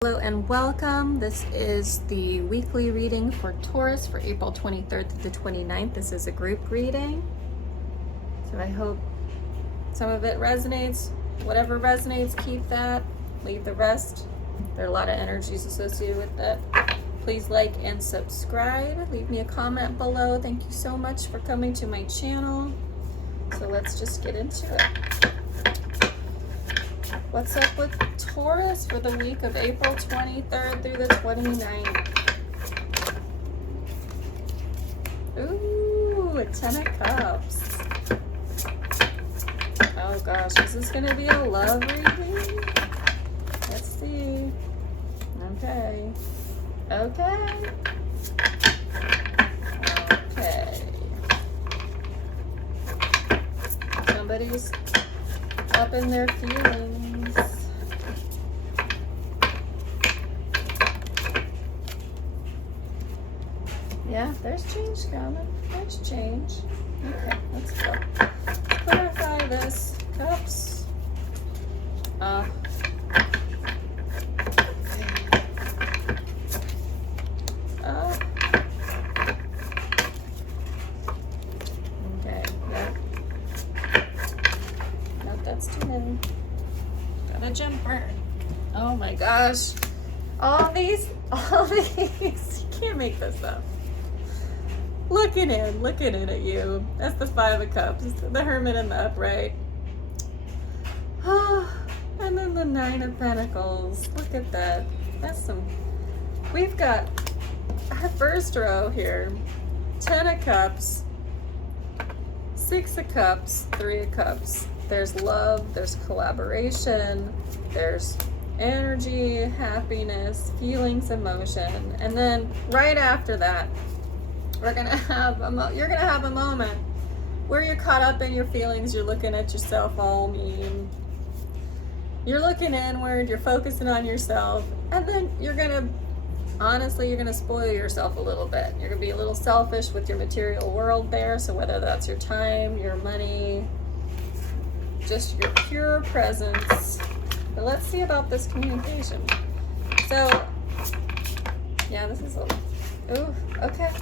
Hello and welcome. This is the weekly reading for Taurus for April 23rd through the 29th. This is a group reading. So I hope some of it resonates. Whatever resonates, keep that. Leave the rest. There are a lot of energies associated with that. Please like and subscribe. Leave me a comment below. Thank you so much for coming to my channel. So let's just get into it. What's up with Taurus for the week of April 23rd through the 29th? Ooh, a 10 of Cups. Oh gosh, is this going to be a love reading? Let's see. Okay. Okay. Okay. Somebody's up in their feelings. Yeah, there's change coming. There's change. Okay, let's go. Clarify this. Cups. Okay. Okay, yeah. Nope, that's too many. Got a jumper. Oh my gosh. All these. You can't make this up. Looking in at you. That's the 5 of Cups, the Hermit in the upright. And then the 9 of Pentacles. Look at that. That's some. We've got our first row here. 10 of Cups, 6 of Cups, 3 of Cups. There's love, there's collaboration, there's energy, happiness, feelings, emotion. And then right after that, you're gonna have a moment where you're caught up in your feelings. You're looking at yourself all mean. You're looking inward. You're focusing on yourself, and then you're gonna spoil yourself a little bit. You're gonna be a little selfish with your material world there. So whether that's your time, your money, just your pure presence. But let's see about this communication. So yeah, this is ooh, okay.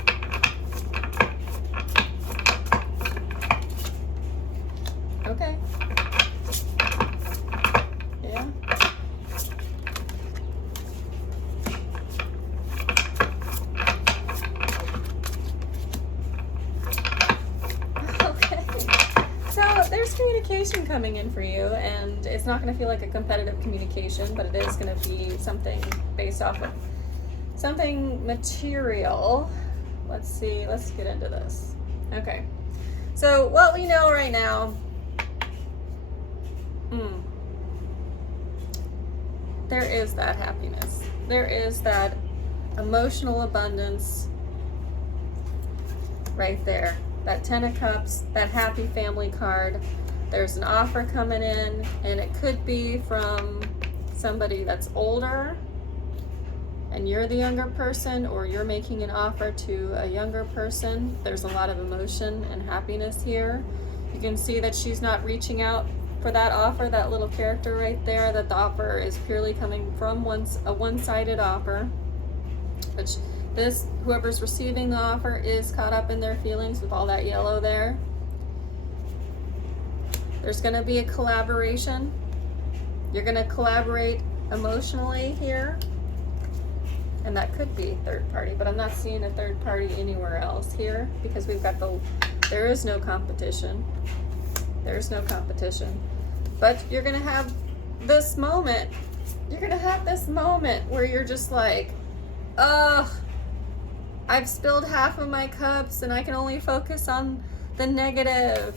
Okay. Yeah. Okay. So there's communication coming in for you, and it's not going to feel like a competitive communication, but it is going to be something based off of something material. Let's see. Let's get into this. Okay. So what we know right now. There is that happiness. There is that emotional abundance right there. That 10 of Cups, that happy family card. There's an offer coming in, and it could be from somebody that's older and you're the younger person, or you're making an offer to a younger person. There's a lot of emotion and happiness here. You can see that she's not reaching out for that offer, that little character right there, that the offer is purely coming from a one-sided offer. Which whoever's receiving the offer is caught up in their feelings with all that yellow there. There's going to be a collaboration. You're going to collaborate emotionally here. And that could be third party, but I'm not seeing a third party anywhere else here, because we've got there is no competition. There's no competition. But you're going to have this moment. You're going to have this moment where you're just like, ugh, I've spilled half of my cups and I can only focus on the negative.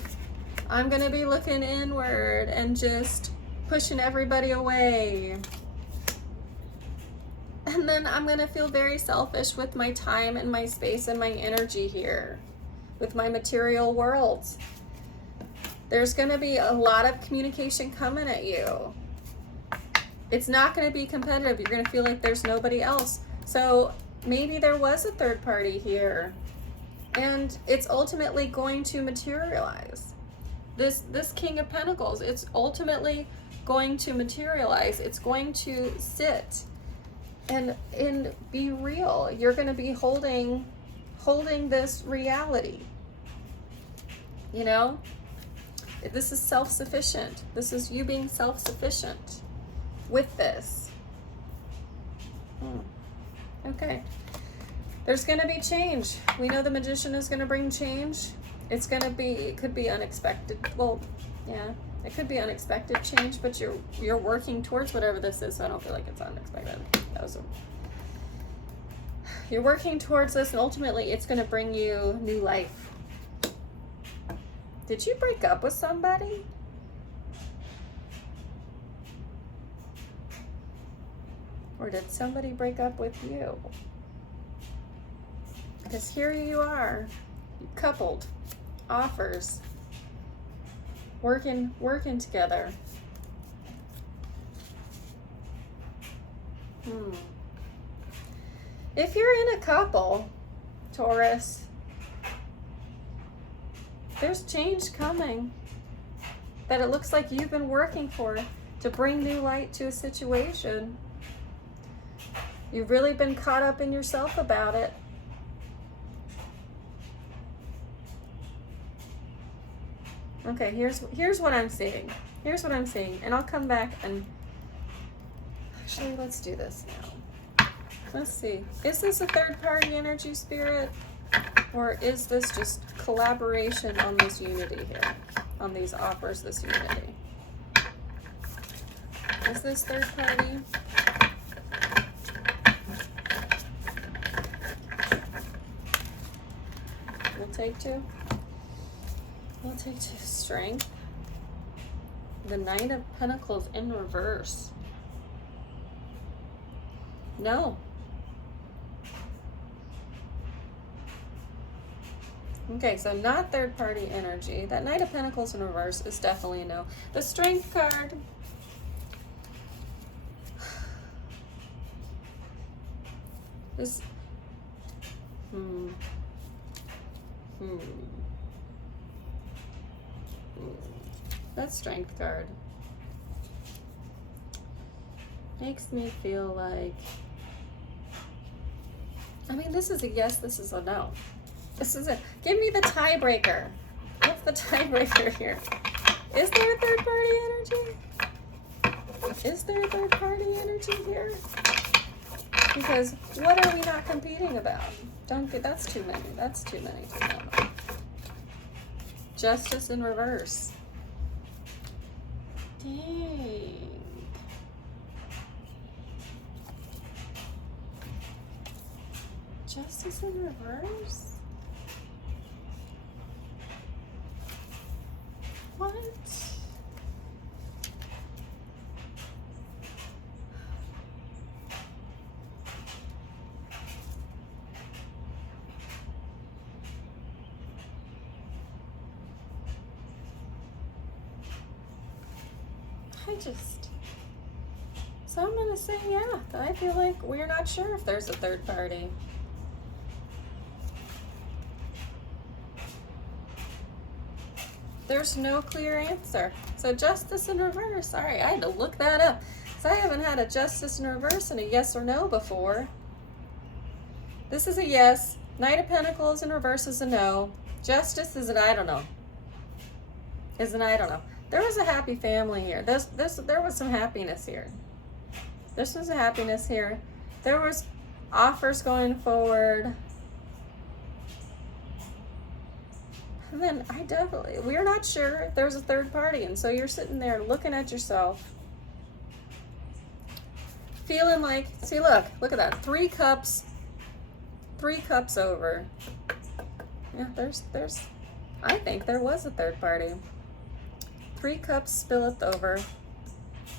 I'm going to be looking inward and just pushing everybody away. And then I'm going to feel very selfish with my time and my space and my energy here, with my material worlds. There's going to be a lot of communication coming at you. It's not going to be competitive. You're going to feel like there's nobody else. So maybe there was a third party here, and it's ultimately going to materialize. This King of Pentacles, it's ultimately going to materialize. It's going to sit. and be real. You're going to be holding this reality. You know, this is self-sufficient. This is you being self-sufficient with this. Okay. There's going to be change. We know the Magician is going to bring change. It's going to be, it could be unexpected. Well, yeah, it could be unexpected change, but you're working towards whatever this is, so I don't feel like it's unexpected. You're working towards this, and ultimately it's going to bring you new life. Did you break up with somebody? Or did somebody break up with you? Because here you are, coupled, offers, working together. If you're in a couple, Taurus, there's change coming that it looks like you've been working for to bring new light to a situation. You've really been caught up in yourself about it. Okay, here's what I'm seeing. Here's what I'm seeing. And I'll come back and actually let's do this now. Let's see. Is this a third party energy, Spirit? Or is this just collaboration on this unity here? On these offers, this unity? Is this third party? We'll take two. We'll take two. Strength. The Knight of Pentacles in reverse. No. Okay, so not third party energy. That Knight of Pentacles in reverse is definitely a no. The Strength card. This. That Strength card makes me feel like, I mean, this is a yes, this is a no. This is it. Give me the tiebreaker. What's the tiebreaker here? Is there a third party energy? Is there a third party energy here? Because what are we not competing about? Don't get, that's too many. That's too many to know. Justice in reverse. Dang. Justice in reverse? What? So I'm going to say, yeah, I feel like we're not sure if there's a third party. There's no clear answer. So justice in reverse. All right, I had to look that up. So I haven't had a justice in reverse and a yes or no before. This is a yes. Knight of Pentacles in reverse is a no. Justice is an I don't know. Is an I don't know. There was a happy family here. There was some happiness here. This was a happiness here. There was offers going forward. And then we're not sure if there's a third party. And so you're sitting there looking at yourself. Feeling like, see, look at that. 3 cups over. Yeah, I think there was a third party. 3 cups spilleth over.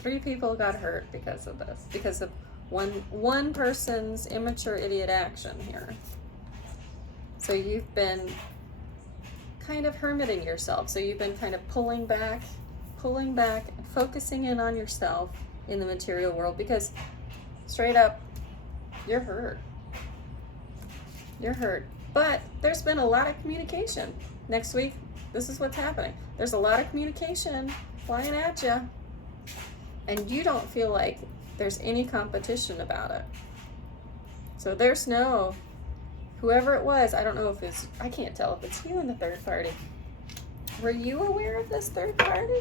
3 people got hurt because of this. Because of one person's immature idiot action here. So you've been kind of hermiting yourself. So you've been kind of pulling back, focusing in on yourself in the material world because straight up, you're hurt. You're hurt. But there's been a lot of communication. Next week, this is what's happening. There's a lot of communication flying at you. And you don't feel like there's any competition about it. So there's no, whoever it was, I don't know if it's, I can't tell if it's you in the third party. Were you aware of this third party?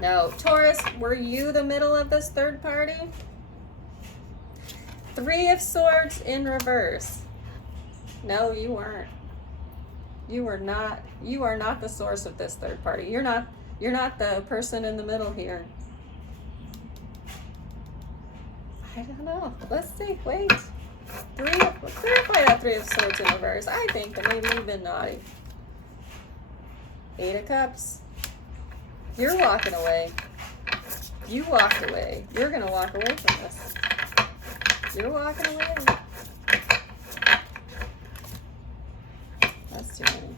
No. Taurus, were you the middle of this third party? Three of Swords in reverse. No, you weren't. You are not the source of this third party. You're not the person in the middle here. I don't know. Let's see. Wait. Clarify that Three of Swords in reverse. I think that maybe you've been naughty. Eight of Cups. You're walking away. You walked away. You're going to walk away from this. You're walking away. That's too many.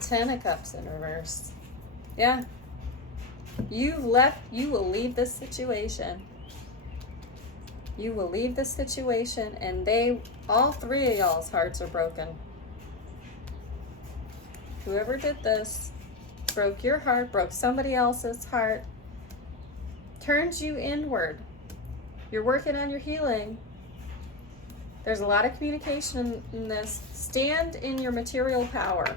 Ten of Cups in reverse. Yeah. You've left. You will leave this situation. You will leave this situation, and all three of y'all's hearts are broken. Whoever did this broke your heart, broke somebody else's heart, turns you inward. You're working on your healing. There's a lot of communication in this. Stand in your material power.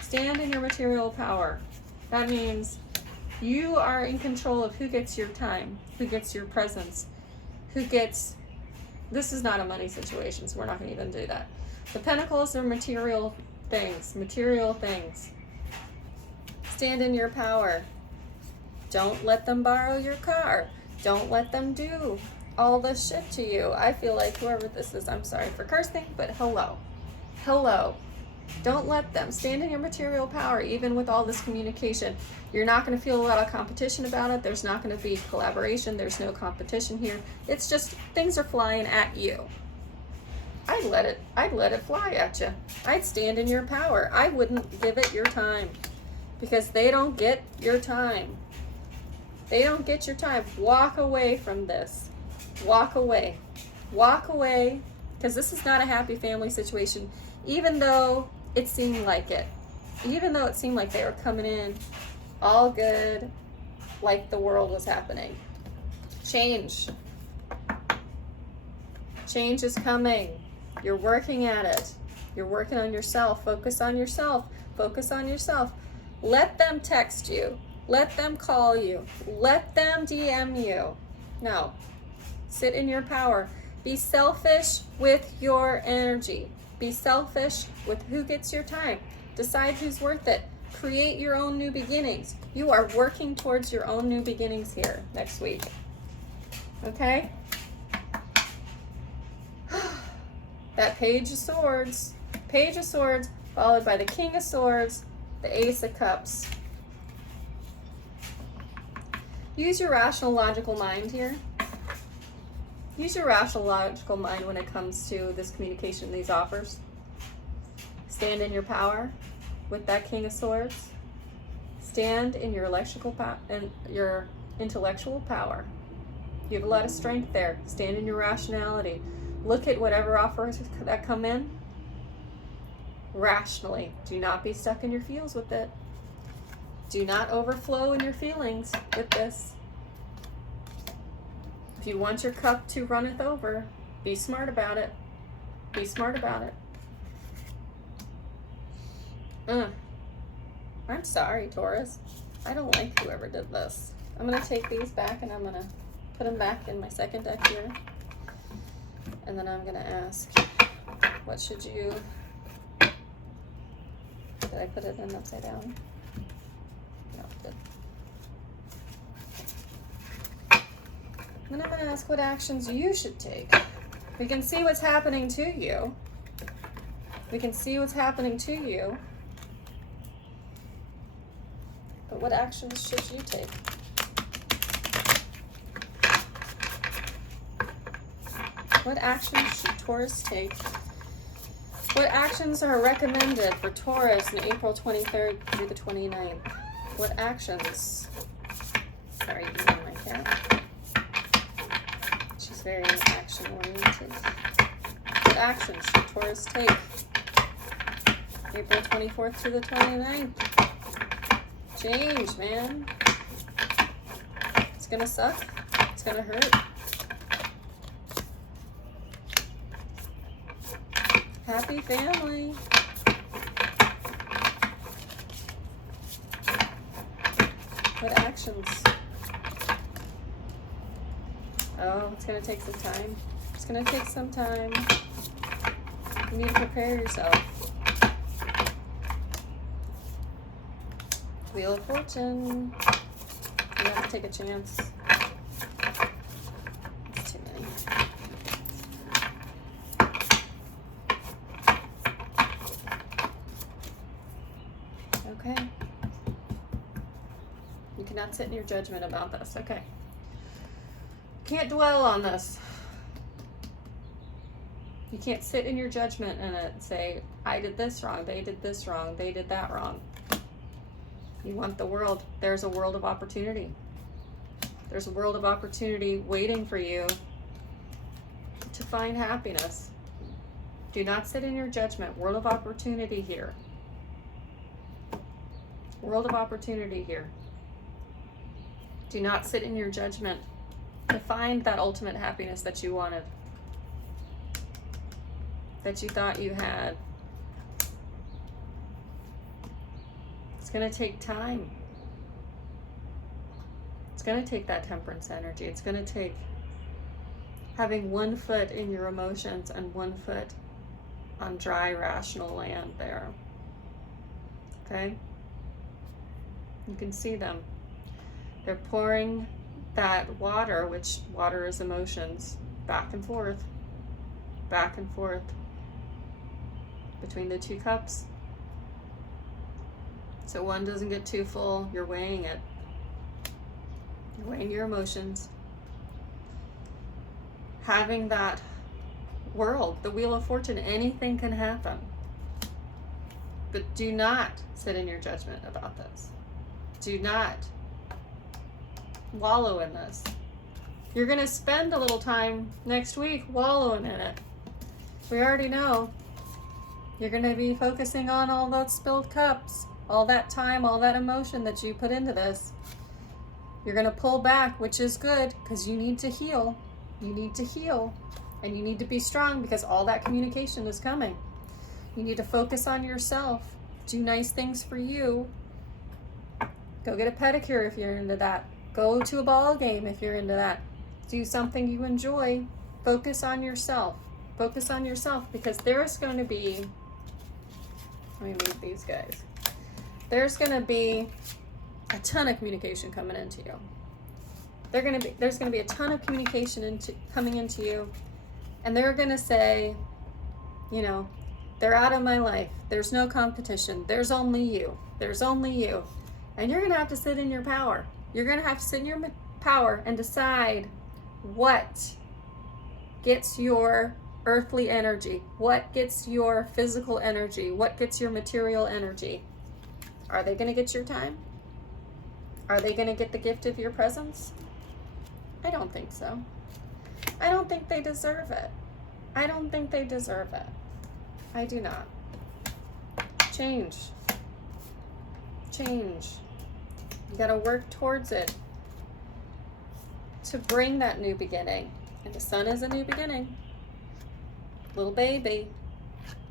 Stand in your material power. That means you are in control of who gets your time, who gets your presence, this is not a money situation, so we're not going to even do that. The Pentacles are material things. Stand in your power. Don't let them borrow your car. Don't let them do all this shit to you. I feel like whoever this is, I'm sorry for cursing, but hello. Don't let them. Stand in your material power, even with all this communication. You're not going to feel a lot of competition about it. There's not going to be collaboration. There's no competition here. It's just things are flying at you. I'd let it fly at you. I'd stand in your power. I wouldn't give it your time, because they don't get your time. They don't get your time. Walk away from this. Walk away. Walk away, because this is not a happy family situation, even though it seemed like it. Even though it seemed like they were coming in all good, like the world was happening. Change. Change is coming. You're working at it. You're working on yourself. Focus on yourself. Focus on yourself. Let them text you. Let them call you. Let them DM you. No. Sit in your power. Be selfish with your energy. Be selfish with who gets your time. Decide who's worth it. Create your own new beginnings. You are working towards your own new beginnings here next week. Okay? That Page of Swords. Page of Swords, followed by the King of Swords, the Ace of Cups. Use your rational, logical mind here. Use your rational, logical mind when it comes to this communication, these offers. Stand in your power with that King of Swords. Stand in your intellectual power. You have a lot of strength there. Stand in your rationality. Look at whatever offers that come in rationally. Do not be stuck in your feels with it. Do not overflow in your feelings with this. If you want your cup to runneth over, be smart about it. Be smart about it. I'm sorry, Taurus. I don't like whoever did this. I'm going to take these back and I'm going to put them back in my second deck here. And then I'm going to ask, what should you... Did I put it in upside down? No, I did. Then I'm going to ask what actions you should take. We can see what's happening to you. We can see what's happening to you. But what actions should you take? What actions should Taurus take? What actions are recommended for Taurus in April 23rd through the 29th? What actions? Sorry, being my cat. She's very action-oriented. What actions should Taurus take? April 24th through the 29th. Change, man. It's gonna suck. It's gonna hurt. Happy family. What actions? Oh, it's gonna take some time. It's gonna take some time. You need to prepare yourself. Wheel of Fortune. You have to take a chance. It's too many. Okay. You cannot sit in your judgment about this. Okay. Can't dwell on this. You can't sit in your judgment and say, I did this wrong, they did this wrong, they did that wrong. You want the world. There's a world of opportunity. There's a world of opportunity waiting for you to find happiness. Do not sit in your judgment. World of opportunity here. World of opportunity here. Do not sit in your judgment to find that ultimate happiness that you wanted, that you thought you had. It's going to take time. It's going to take that temperance energy. It's going to take having one foot in your emotions and one foot on dry, rational land there. Okay? You can see them. They're pouring that water, which water is emotions, back and forth between the two cups. So one doesn't get too full. You're weighing it. You're weighing your emotions. Having that world, the Wheel of Fortune, anything can happen. But do not sit in your judgment about this. Do not wallow in this. You're going to spend a little time next week wallowing in it. We already know. You're going to be focusing on all those spilled cups, all that time, all that emotion that you put into this. You're going to pull back, which is good, because you need to heal. You need to heal. And you need to be strong, because all that communication is coming. You need to focus on yourself. Do nice things for you. Go get a pedicure if you're into that. Go to a ball game if you're into that. Do something you enjoy. Focus on yourself. Focus on yourself, because there's going to be, let me move these guys. There's going to be a ton of communication coming into you. There's going to be a ton of communication coming into you, and they're going to say, you know, they're out of my life. There's no competition. There's only you. There's only you. And you're going to have to sit in your power. You're going to have to sit in your power and decide what gets your earthly energy, what gets your physical energy, what gets your material energy. Are they going to get your time? Are they going to get the gift of your presence? I don't think so. I don't think they deserve it. I don't think they deserve it. I do not. Change. Change. You got to work towards it to bring that new beginning. And the sun is a new beginning. Little baby.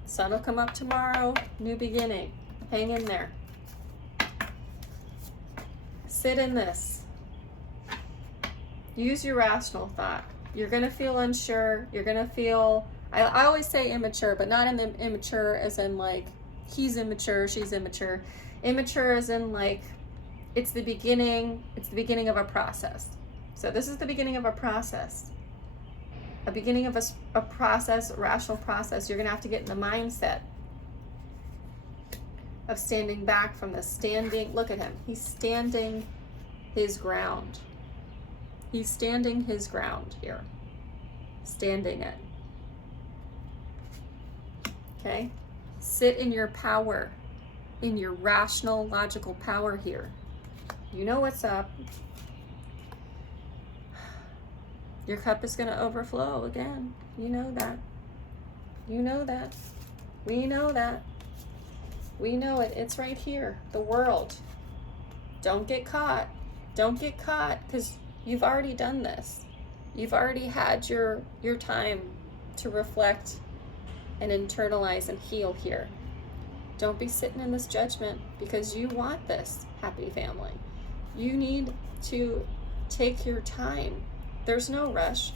Sun will come up tomorrow. New beginning. Hang in there. Sit in this. Use your rational thought. You're going to feel unsure. You're going to feel, I always say immature, but not in the immature as in like, he's immature, she's immature. Immature as in like, it's the beginning of a process. So this is the beginning of a process. A beginning of a process, a rational process. You're going to have to get in the mindset of standing back from this. Standing, look at him. He's standing his ground. He's standing his ground here. Standing it. Okay? Sit in your power, in your rational, logical power here. You know what's up. Your cup is going to overflow again. You know that. You know that. We know that. We know it. It's right here. The world. Don't get caught. Don't get caught, because You've already done this. You've already had your time to reflect and internalize and heal here. Don't be sitting in this judgment because you want this happy family. You need to take your time. There's no rush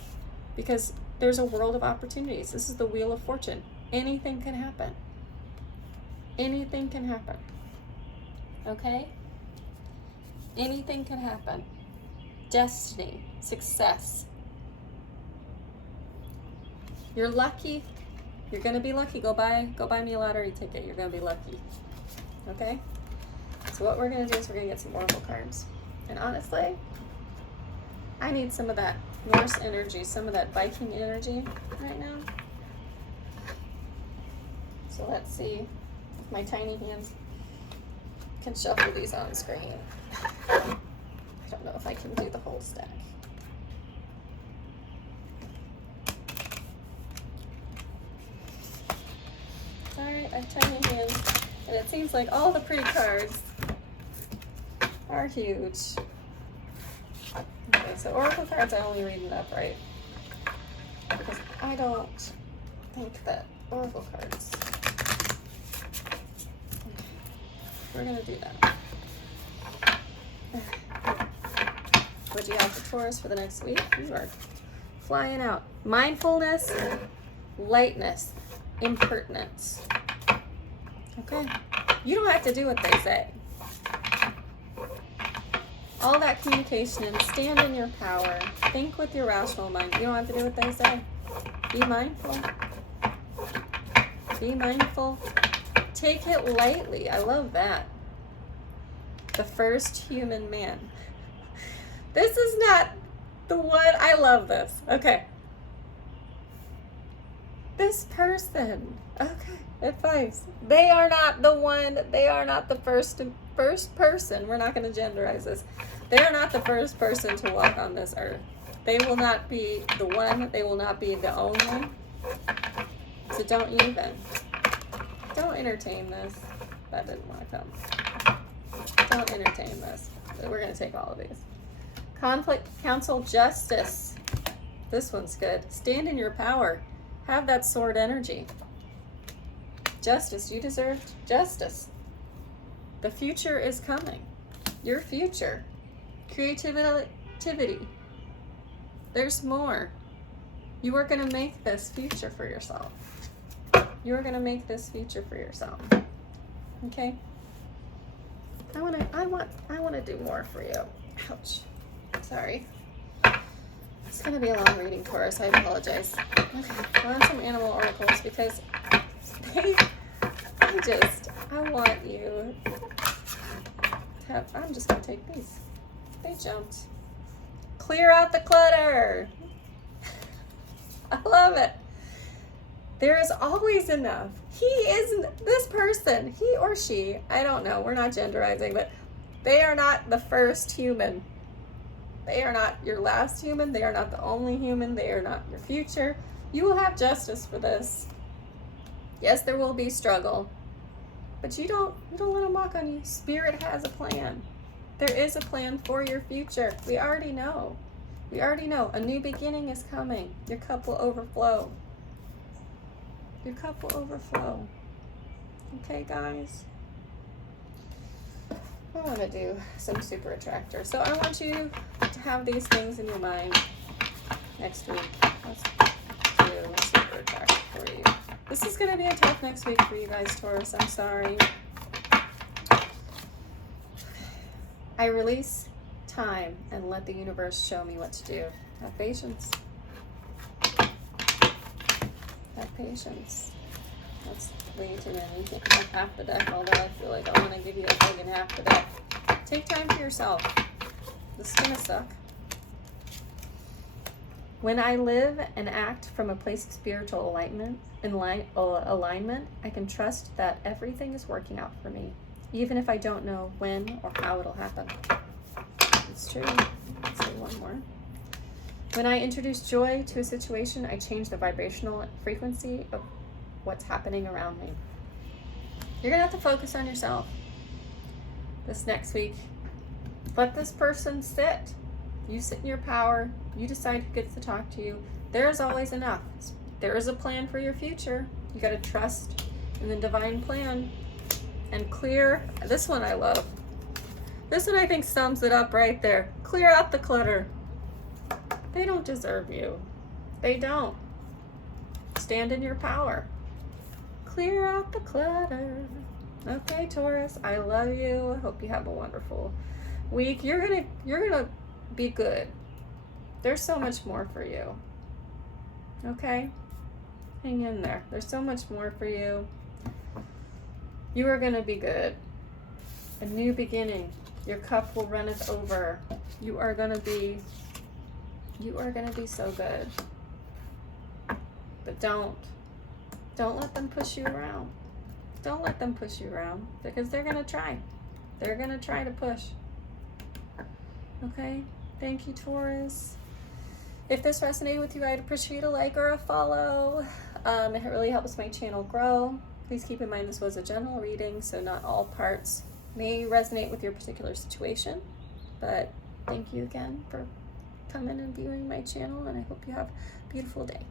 because there's a world of opportunities. This is the Wheel of Fortune. Anything can happen. Anything can happen. Okay? Anything can happen. Destiny, success. You're lucky. You're gonna be lucky. Go buy me a lottery ticket. You're gonna be lucky. Okay? So what we're gonna do is we're gonna get some oracle cards. And honestly, I need some of that Norse energy, some of that Viking energy right now. So let's see if my tiny hands can shuffle these on screen. I don't know if I can do the whole stack. Alright, I have tiny hands, and it seems like all the pretty cards are huge. Okay, so oracle cards I only read in upright because I don't think that oracle cards. Okay, we're gonna do that. What do you have for Taurus for the next week? You are flying out. Mindfulness, lightness, impertinence. Okay? You don't have to do what they say. All that communication and stand in your power. Think with your rational mind. You don't have to do what they say. Be mindful. Be mindful. Take it lightly. I love that. The first human man. This is not the one. I love this. Okay. This person. Okay. Advice. They are not the one. They are not the first person. We're not going to genderize this. They are not the first person to walk on this earth. They will not be the one. They will not be the only. So don't entertain this. That didn't want to come. Don't entertain this. We're going to take all of these. Conflict, counsel, justice. This one's good. Stand in your power. Have that sword energy. Justice. You deserve justice. The future is coming. Your future. Creativity. There's more. You are going to make this future for yourself. You are going to make this future for yourself. Okay? I want to do more for you. Ouch. Sorry. It's going to be a long reading, Taurus. I apologize. Okay. I want some animal oracles because I want you to have, I'm just going to take these. They jumped. Clear out the clutter. I love it. There is always enough. This person, he or she, I don't know, we're not genderizing, but they are not the first human. They are not your last human. They are not the only human. They are not your future. You will have justice for this. Yes, there will be struggle, but you don't let them walk on you. Spirit has a plan. There is a plan for your future. We already know. We already know. A new beginning is coming. Your cup will overflow. Your cup will overflow. Okay, guys? I want to do some super attractor. So I want you to have these things in your mind next week. Let's do a super attractor for you. This is going to be a tough next week for you guys, Taurus. I'm sorry. I release time and let the universe show me what to do. Have patience. Have patience. That's way too many. You can't have half the deck, although I feel like I want to give you a hug in half the deck. Take time for yourself. This is going to suck. When I live and act from a place of spiritual alignment, I can trust that everything is working out for me, even if I don't know when or how it'll happen. It's true. Let's do one more. When I introduce joy to a situation, I change the vibrational frequency of what's happening around me. You're gonna have to focus on yourself this next week. Let this person sit. You sit in your power. You decide who gets to talk to you. There is always enough. There is a plan for your future. You got to trust in the divine plan and clear. This one I love. This one I think sums it up right there. Clear out the clutter. They don't deserve you. They don't. Stand in your power. Clear out the clutter. Okay, Taurus, I love you. I hope you have a wonderful week. You're gonna be good. There's so much more for you. Okay? Hang in there. There's so much more for you. You are gonna be good. A new beginning. Your cup will runneth over. You are gonna be so good. But don't let them push you around. Don't let them push you around, because they're gonna try. They're gonna try to push. Okay? Thank you, Taurus. If this resonated with you, I'd appreciate a like or a follow. It really helps my channel grow. Please keep in mind this was a general reading, so not all parts may resonate with your particular situation. But thank you again for coming and viewing my channel, and I hope you have a beautiful day.